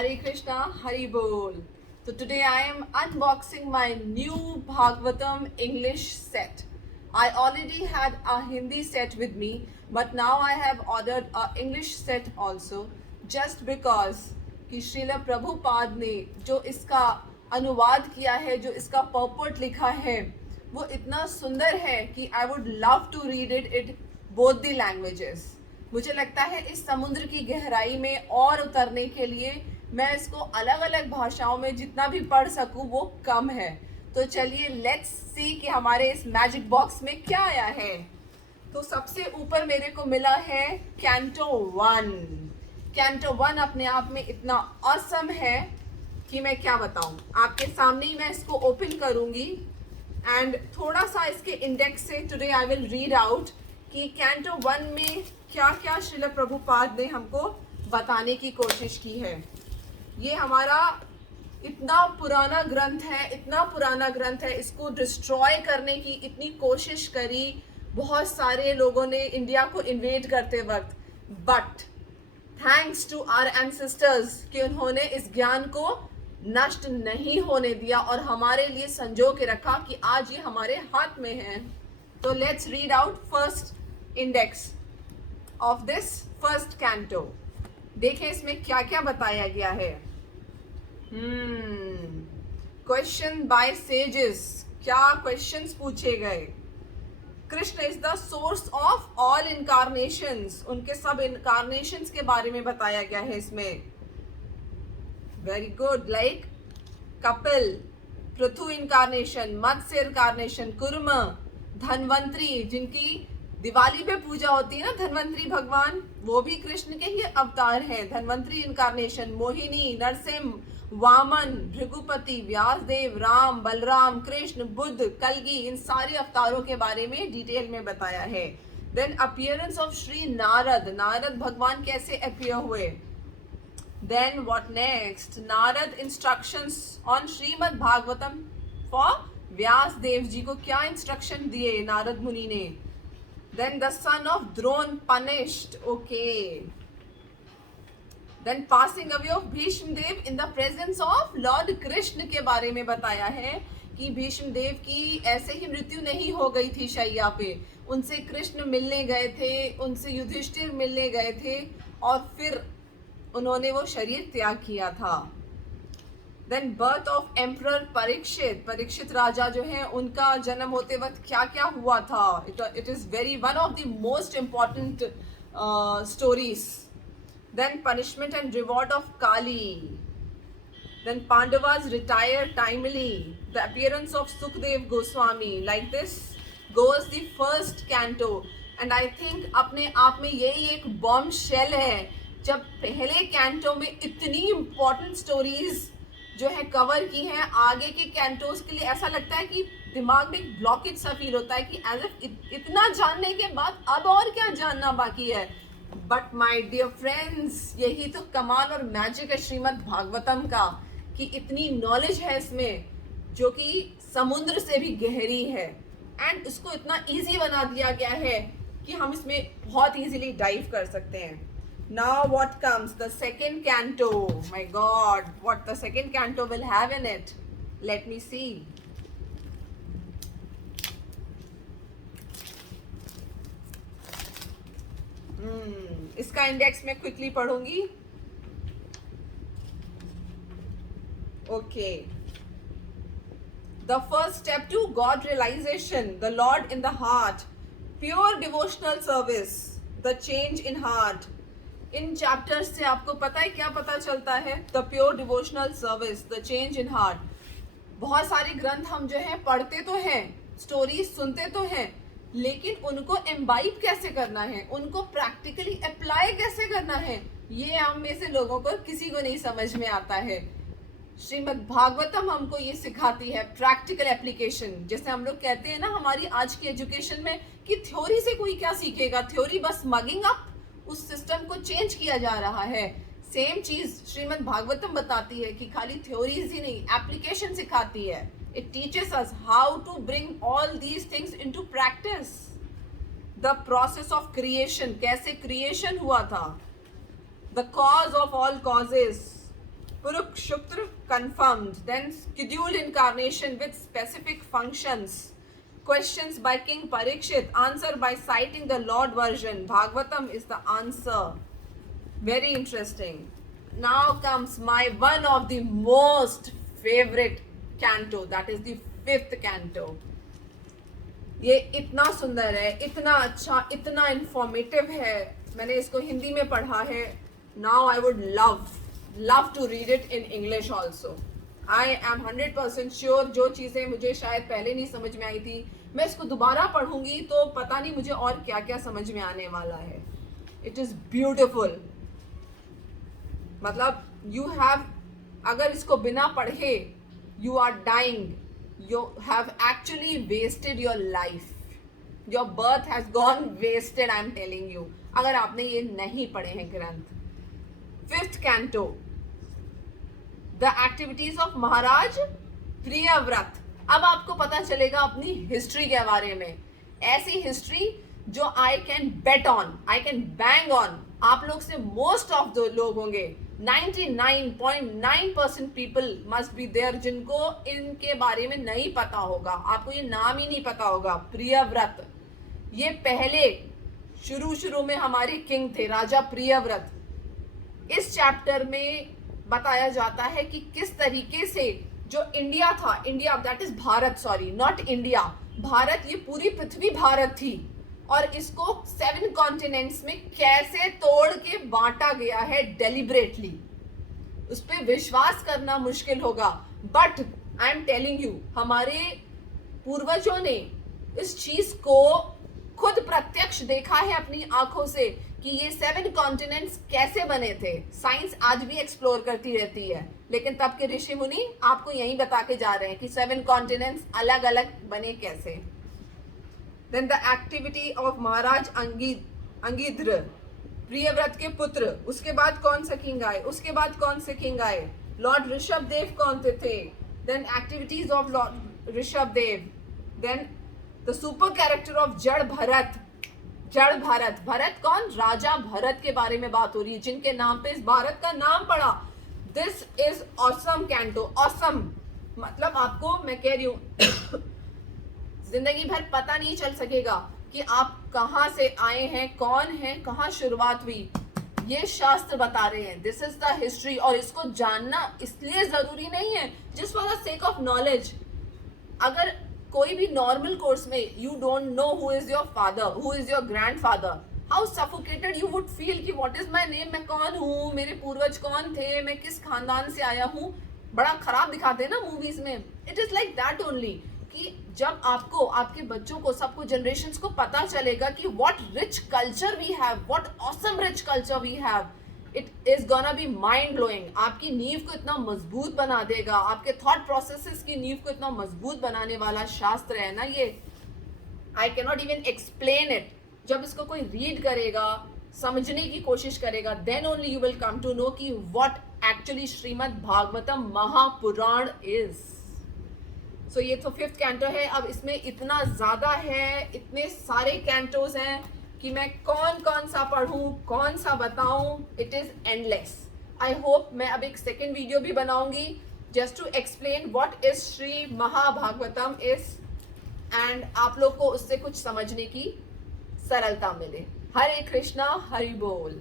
Hare Krishna, Hari Bol. So today I am unboxing my new Bhagavatam English set. I already had a Hindi set with me, but now I have ordered a English set also, just because कि श्रील प्रभुपाद ने जो इसका अनुवाद किया है, जो इसका पर्पट लिखा है, वो इतना सुंदर है कि I would love to read it both the languages. मुझे लगता है इस समुद्र की गहराई में और उतरने के लिए मैं इसको अलग अलग भाषाओं में जितना भी पढ़ सकूं वो कम है. तो चलिए लेट्स सी कि हमारे इस मैजिक बॉक्स में क्या आया है. तो सबसे ऊपर मेरे को मिला है कैंटो 1. कैंटो 1 अपने आप में इतना ऑसम है कि मैं क्या बताऊं. आपके सामने ही मैं इसको ओपन करूंगी एंड थोड़ा सा इसके इंडेक्स से today I will read out कि कैंटो 1 में क्या क्या श्रील प्रभुपाद ने हमको बताने की कोशिश की है. ये हमारा इतना पुराना ग्रंथ है, इतना पुराना ग्रंथ है. इसको डिस्ट्रॉय करने की इतनी कोशिश करी बहुत सारे लोगों ने इंडिया को इन्वेड करते वक्त, but thanks to our ancestors कि उन्होंने इस ज्ञान को नष्ट नहीं होने दिया और हमारे लिए संजो के रखा कि आज ये हमारे हाथ में है. तो let's read out first index of this first canto. देखें इसमें क्या क्या बताया गया है. Question by sages. क्या क्वेश्चंस पूछे गए. Krishna is the source of all incarnations. उनके सब इनकारनेशंस के बारे में बताया गया है इसमें. Very good. Like Kapil, Prithu incarnation, Matsya incarnation, Kurma, Dhanvantari जिनकी दिवाली पे पूजा होती है ना, धन्वंतरी भगवान, वो भी कृष्ण के ही अवतार हैं. धन्वंतरी इनकारनेशन, मोहिनी, नरसिंह, वामन, भृगुपति, व्यासदेव, राम, बलराम, कृष्ण, बुद्ध, कलगी, इन सारे अवतारों के बारे में डिटेल में बताया है. Then appearance of Shri Narad. Narad भगवान कैसे अपीयर हुए. Then what next. Narad instructions on Shrimad Bhagavatam for Vyasadeva ji को क्या इंस्ट्रक्शन दिए नारद मुनि ने. Then the son of Drona punished. Okay. Then passing away of Bhishma Dev in the presence of Lord Krishna के बारे में बताया है कि भीष्म देव की ऐसे ही मृत्यु नहीं हो गई थी शैया पे. उनसे कृष्ण मिलने गए थे, उनसे युधिष्ठिर मिलने गए थे और फिर उन्होंने वो शरीर त्याग किया था. Then birth of emperor Parikshit. Parikshit राजा जो है उनका जन्म होते वक्त क्या क्या हुआ था. It is very one of the most important stories. Then punishment and reward of Kali. Then Pandavas retire timely. The appearance of Sukhdev Goswami. Like this goes the first canto. And I think अपने आप में यही एक बॉम्ब शेल है जब पहले canto में इतनी इम्पॉर्टेंट स्टोरीज जो है कवर की है. आगे के कैंटोस के लिए ऐसा लगता है कि दिमाग में एक ब्लॉकेज सा फील होता है कि एज इफ इतना जानने के बाद अब और क्या जानना बाकी है. बट माय डियर फ्रेंड्स, यही तो कमाल और मैजिक है श्रीमद् भागवतम का कि इतनी नॉलेज है इसमें जो कि समुद्र से भी गहरी है. एंड इसको इतना इजी बना दिया गया है कि हम इसमें बहुत इजीली डाइव कर सकते हैं. Now what comes? The second canto. My God, what the second canto will have in it? Let me see. इसका इंडेक्स मैं quickly पढ़ूंगी. Okay. The first step to God realization. The Lord in the heart. Pure devotional service. The change in heart. In chapters से आपको पता है क्या पता चलता है. The pure devotional service, the change in heart. बहुत सारे ग्रंथ हम जो है पढ़ते तो हैं, स्टोरीज सुनते तो हैं, लेकिन उनको एम्बाइब कैसे करना है, उनको प्रैक्टिकली अप्लाई कैसे करना है, ये हम में से लोगों को किसी को नहीं समझ में आता है. श्रीमद् भागवतम हमको ये सिखाती है प्रैक्टिकल एप्लीकेशन. जैसे हम लोग कहते हैं ना हमारी आज की एजुकेशन में कि थ्योरी से कोई क्या सीखेगा, थ्योरी बस मगिंग अप, उस सिस्टम को चेंज किया जा रहा है. सेम चीज श्रीमद् भागवतम बताती है कि खाली थ्योरीज ही नहीं, एप्लीकेशन सिखाती है. It teaches us how to bring all these things into practice. The process of creation, कैसे क्रिएशन हुआ था. The cause of all causes. Puruk Shukra confirmed. Then scheduled incarnation with specific functions. Questions by King Parikshit. Answer by citing the Lord version. Bhagavatam is the answer. Very interesting. Now comes my one of the most favorite canto. That is the 5th canto. ये इतना सुंदर है, इतना अच्छा, इतना informative है. मैंने इसको हिंदी में पढ़ा है. Now I would love to read it in English also. I am 100% sure जो चीज़ें मुझे शायद पहले नहीं समझ में आई थी, मैं इसको दोबारा पढ़ूंगी तो पता नहीं मुझे और क्या क्या समझ में आने वाला है. It is beautiful. मतलब यू हैव, अगर इसको बिना पढ़े you are dying. You have actually wasted your life. Your birth has gone wasted, I am telling you. अगर आपने ये नहीं पढ़े हैं ग्रंथ. 5th canto. The activities of महाराज प्रियव्रत. अब आपको पता चलेगा अपनी हिस्ट्री के बारे में. ऐसी हिस्ट्री जो I can bet on, I can bang on. आप लोग से मोस्ट ऑफ द लोग होंगे, 99.9% पीपल मस्ट बी देयर जिनको इनके बारे में नहीं पता होगा. आपको ये नाम ही नहीं पता होगा. प्रियव्रत, ये पहले शुरू में हमारे किंग थे, राजा प्रियव्रत. इस चैप्टर में बताया जाता है कि किस तरीके से जो इंडिया था, India that is Bharat, sorry not India, Bharat, ये पूरी पृथ्वी भारत थी और इसको 7 कॉन्टिनेंट्स में कैसे तोड़ के बांटा गया है डेलिबरेटली. उस पर विश्वास करना मुश्किल होगा, but I am telling you, हमारे पूर्वजों ने इस चीज को खुद प्रत्यक्ष देखा है अपनी आंखों से कि ये 7 कॉन्टिनेंट्स कैसे बने थे. साइंस आज भी एक्सप्लोर करती रहती है, लेकिन तब के ऋषि मुनि आपको यही बता के जा रहे हैं कि 7 कॉन्टिनेंट्स अलग अलग बने कैसे. Then the activity of महाराज अंगिद्र, प्रियव्रत के पुत्र. उसके बाद कौन से किंग आए, उसके बाद कौन से किंग आए, लॉर्ड ऋषभ देव कौन थे. Then activities of lord Rishabh Dev. Then the super character of जड़ भरत. जड़ भरत, भरत कौन, राजा भरत के बारे में बात हो रही है, जिनके नाम पे इस भारत का नाम पड़ा. This is awesome canto. Awesome मतलब आपको मैं कह रही हूँ जिंदगी भर पता नहीं चल सकेगा कि आप कहाँ से आए हैं, कौन है, कहाँ शुरुआत हुई. ये शास्त्र बता रहे हैं. This is the history. और इसको जानना इसलिए जरूरी नहीं है just for the sake of knowledge. अगर कोई भी नॉर्मल कोर्स में you don't know who is your father, who is your grandfather, how suffocated you would feel कि व्हाट इज माय नेम, मैं कौन हूँ, मेरे पूर्वज कौन थे, मैं किस खानदान से आया हूँ. बड़ा खराब दिखाते हैं ना मूवीज में. It is like that only कि जब आपको, आपके बच्चों को, सबको, जनरेशंस को पता चलेगा कि what rich culture we have, what awesome rich culture we have, it is gonna be mind blowing. आपकी नींव को इतना मजबूत बना देगा, आपके थॉट प्रोसेसेस की नींव को इतना मजबूत बनाने वाला शास्त्र है ना ये. I can not even explain it. जब इसको कोई रीड करेगा, समझने की कोशिश करेगा, then only you will come to know कि what actually Shrimad Bhagavatam Mahapurana is. So ये तो 5th कैंटो है. अब इसमें इतना ज़्यादा है, इतने सारे कैंटोज हैं कि मैं कौन सा पढ़ूं, कौन सा बताऊं. It is endless. I hope मैं अब एक सेकेंड वीडियो भी बनाऊंगी just to explain what is Shri Mahabhagavatam is, and आप लोग को उससे कुछ समझने की सरलता मिले. हरे कृष्णा, हरि बोल.